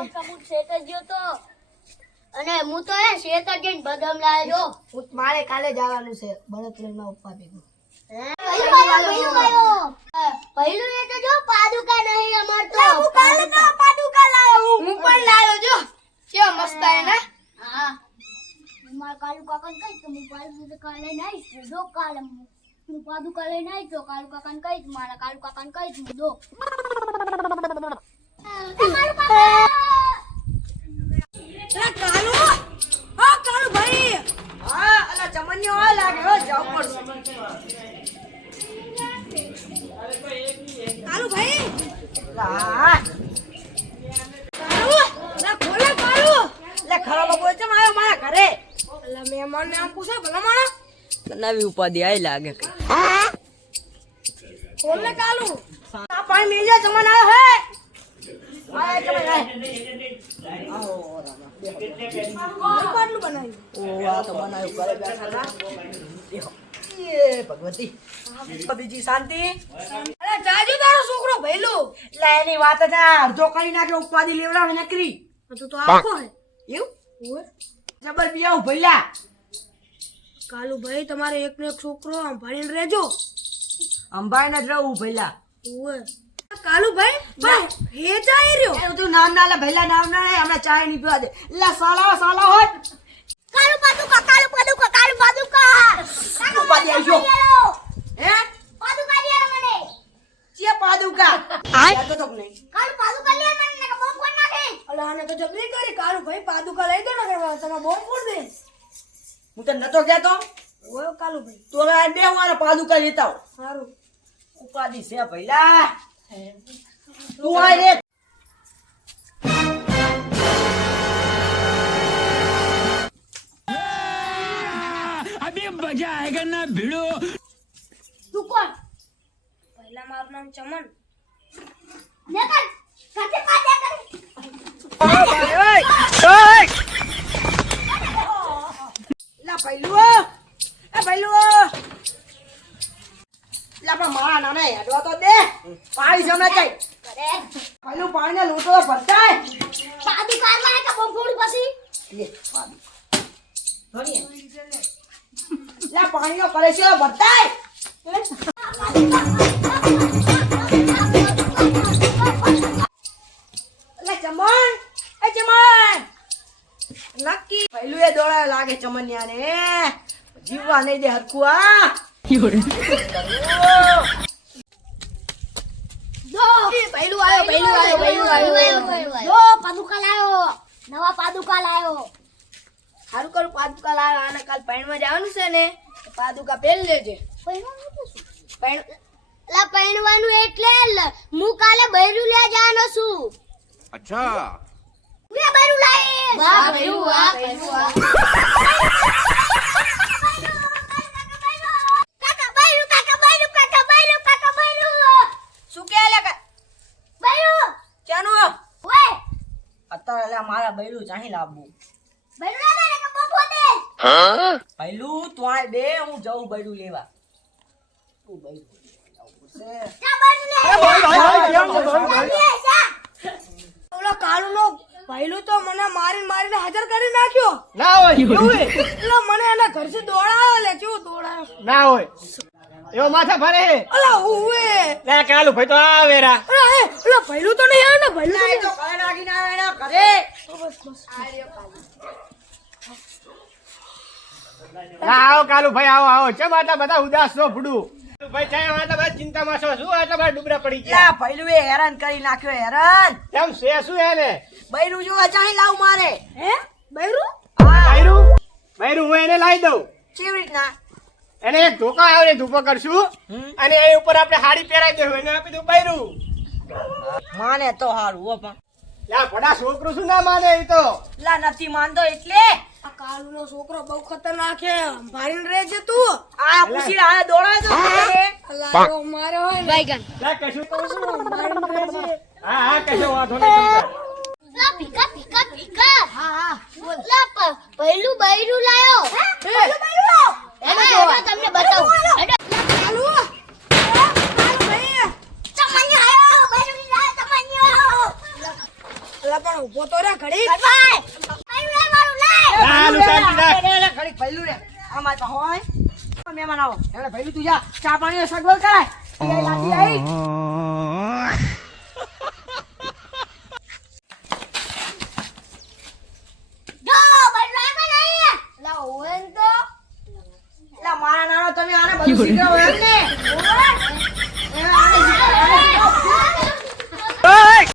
હું શેત જ ગયો તો. અને હું તો એ શેત જ જઈને બદામ લાવ્યો હું મારે કાલે જવાનું છે બળતરામાં ઉપવા ભેગું. પહેલું એ તો જો પાદુકા નહીં અમાર તો. હું કાલે તો પાદુકા લાવ્યો હું. હું. પણ લાવ્યો જો. કેવો મસ્ત હે ને? હા. મારા કાલુ કાકા કઈ તો હું પાદુ કાલે નહીં જો કાલે હું. હું પાદુ કાલે નહીં તો કાલુ કાકા ને કઈ મારા કાલુ કાકા ને કઈ જો. દો કાલુ કાકા અલા કાલુ હા કાલુ ભાઈ હા અલા ચમનિયો આ લાગે હો જાવ પડશે કાલુ ભાઈ લા કાલુ અલા ખોલે કાલુ લે ખરો બાબુ ચમ આવ્યો મારા ઘરે અલા મહેમાન ને આમ પૂછે ભલા માણા નવી ઉપાધિ આઈ લાગે. ખોલે કાલુ આ પાણી મેલ હે આય ચમન આય આવો પાટલું બનાવ્યું ઓ આ તો બનાવ્યું ઘરે બેઠા એ ભગવતી બીજી શાંતિ. અરે જાજો તારો ભઈલો એટલે એની વાત ને અડધો કરી નાખ્યો ઉપાધિ લેવડાવે નકરી. તો તો આખો હે. એવું? જબર બિયાવ ભઈલા કાલુ ભાઈ તમારે એક ને એક છોકરો સંભાળીને રહેજો. અંબાઈને જ રહું ભઈલા કાલુ ભાઈ ભાઈ હે જાય રહ્યો? તું નામ ના લે ભઈલા નામ ના લે હમણાં ચાયની પીવા દે. લા સાલા સાલા હોટ. કાલુ પાદુકા કાલુ પાદુકા કાલુ પાદુકા કા આવી ગયો. હે? પાદુકા ચિયા પાદુકા. આ તો તક નહીં. કાલ પાદુકા લે મને ને બોમ્બ કોણ નાખે? અલા આને તો જબરી કરી. કાલુ ભાઈ પાદુકા લઈ દો ને તમે બોમ કોણ દે? હું તને નતો કહેતો. ઓય કાલુ ભાઈ. તો હવે બે વાર પાદુકા લેતા આવ. સારું ઉપાદી છે ભઈલા. તું આ રે અભી મજા આયેગા ના ભીડો. તું કોણ? નામ ચમન. ને કર કર પણ મારા નાના હેડવા તો દે. પાણી જમણે જાય. કરે ભઈલું પાણીને લોટો ભરતાય. પાદુકા માં કે બોમ પછી? લે પાણી પાણીનો કરે છે ભરતાય લકી પહેલું એ દોડા લાગે ચમનિયાને. જીવવા નહીં દે હરખું આ પાદુકા લાયો. સારું પાદુકા લાયો. આને કાલ પૈણમાં જવાનું છે ને પાદુકા પહેરી લેજે. પૈણવાનું એટલે હું કાલે બહેરું લેવા જવાનો છું. અચ્છા. વાહ બૈરું વાહ વાહ કાકા બૈરું કાકા બૈરું કાકા બૈરું કાકા બૈરું શું કે લે કે ચાનો ઓય અત્યારે લે મારા બૈરું ચાહી લાવવું. બૈરું ને તું આ બે હું જઉં બૈરું લેવા. તું બૈરું. જા પહેલું તો મને મારી મારીને હાજર કરી નાખ્યો. ના હોય. એવું એટલે મને એના ઘરથી દોડાયો લે કેવો દોડાયો? ના હોય. એવો માથા ફરે અલા ઉવે લે કાલુ ભાઈ તો આવે રા અરે ઓલા પહેલું તો નહીં આવે ને? પહેલું તો એ તો ઘરે નાખીને આવે એના ઘરે. હા આવો કાલુ ભાઈ આવો આવો. ચમ આટલા બધા ઉદાસ છો ભૂડું? કાલુ ભાઈ ચાય આટલા બધા ચિંતામાં છો. શું આટલા બધા ડુબરા પડી ગયા? પહેલું એ હેરાન કરી નાખ્યો હેરાન. કેમ છે? શું હે બૈરું જો ચાહી લાવ મારે. હે? બૈરું? બૈરું? બૈરું હું એને લાવી દઉં. કેવી રીતના? એને એક ધોકા આવે ધોકો કરશું. અને એ ઉપર આપણે હાડી પહેરાવી દેવું એને આપી દઉં બૈરું. માને તો હારું હો પણ. લા ભડા છોકરું શું ના માને એ તો? લા નથી માનતો એટલે. આ કાળુનો છોકરો બહુ ખતરનાક છે. ભારીને રહેજે તું. આ પૂછી આ દોડાય તો જો મારે હોય ને લા કશું ભારીને રહેજે હા હા કશો વાંધો નહીં લા પીકા પીકા પીકા હા હા લા પ- પહેલું બૈરું લાયો. પહેલું બૈરું લાયો? એનો એનો તમને બતાવું. હેડો. અલા પણ ઊભો તો રે ઘડી ભાઈ ભાઈ. લે મારું લે લાલુ શાંતિ રાખ. લે, લે, ઘડીક ભૈલું રે. આ મારી પાસે હોય. મહેમાન આવો. એટલે ભાઈ તું જા. ચા પાણી સગવડ કરાય. મારા નાનો, તમે આને બધું શીખવો એમ ને?